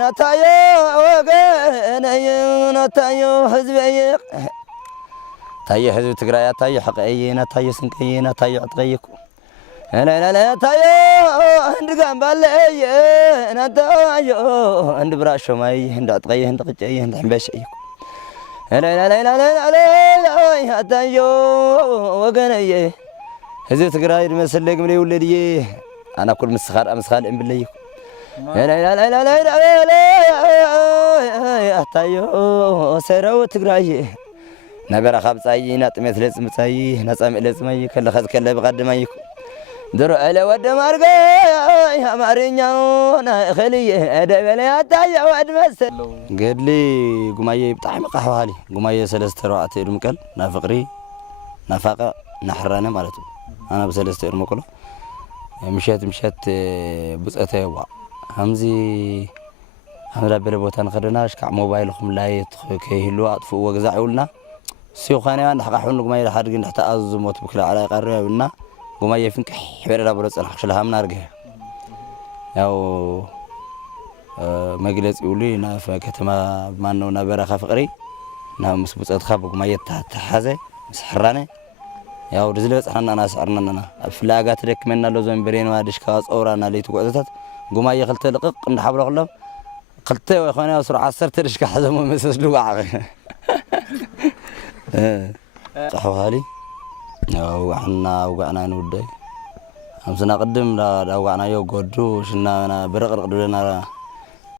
نتايو وغني نتايو حزبي تايو حزب تግራይ تايو حقي نتايو سنكي نتايو عطيكو لا لا تايو عند جنبالي نتايو عند براشو ماي عند عطقي عند قجي عند حنبشي لا لا لا لا لا تايو وغني حزب تግራይ مسل لقملي ولدي انا كل مسخار امسخال ام بلي لا لا لا لا لا تايو سراو تግራይ نبرا خبصاي نطمت لصمصاي نصم لصمي كل خذ كل بقدماي درو على ود مارغا يا مارينياو نا خلي ادبل تايو ادمسل قدلي غماي بطعم قحوالي غماي 3 4 دمقل نافقري نافقه نحرانه معناته انا ب3 دمقل مشات بصته همزي همرا بلبوتان خدناش كع موبايلكم لايت كيهلو اطفو وغزاعولنا سيو خاني عند حقحون غماي حدق نحت ازموت بكلا على قربنا غماي فنك حبر دابلو صلح خشلها منارغه ያው መግለጽ ይውሊ ናፈ ከተማ ማነው ነበረኻ ፍቅሪ ናው መስቡጽትኻ በጉማይ ተሓዘ መስሕራነ ያው ድዝለ ጽናና ናስዓርናና ፍላጋ ተደክመና ሎ ዞን በሬን ዋድሽካ ጾራና ለይት ጉዕዘታት ጉማይ خلተ ልቅቅ እንደሐብለ خلم خلተ ይኾነ ያው 10 ተድሽካ ሓዘሞ መስስሉ ዋዓኸ صحوالي ያው وقعنا نودي امسنا قدم لا وقعنا يو غدو شنا برقرق دلنا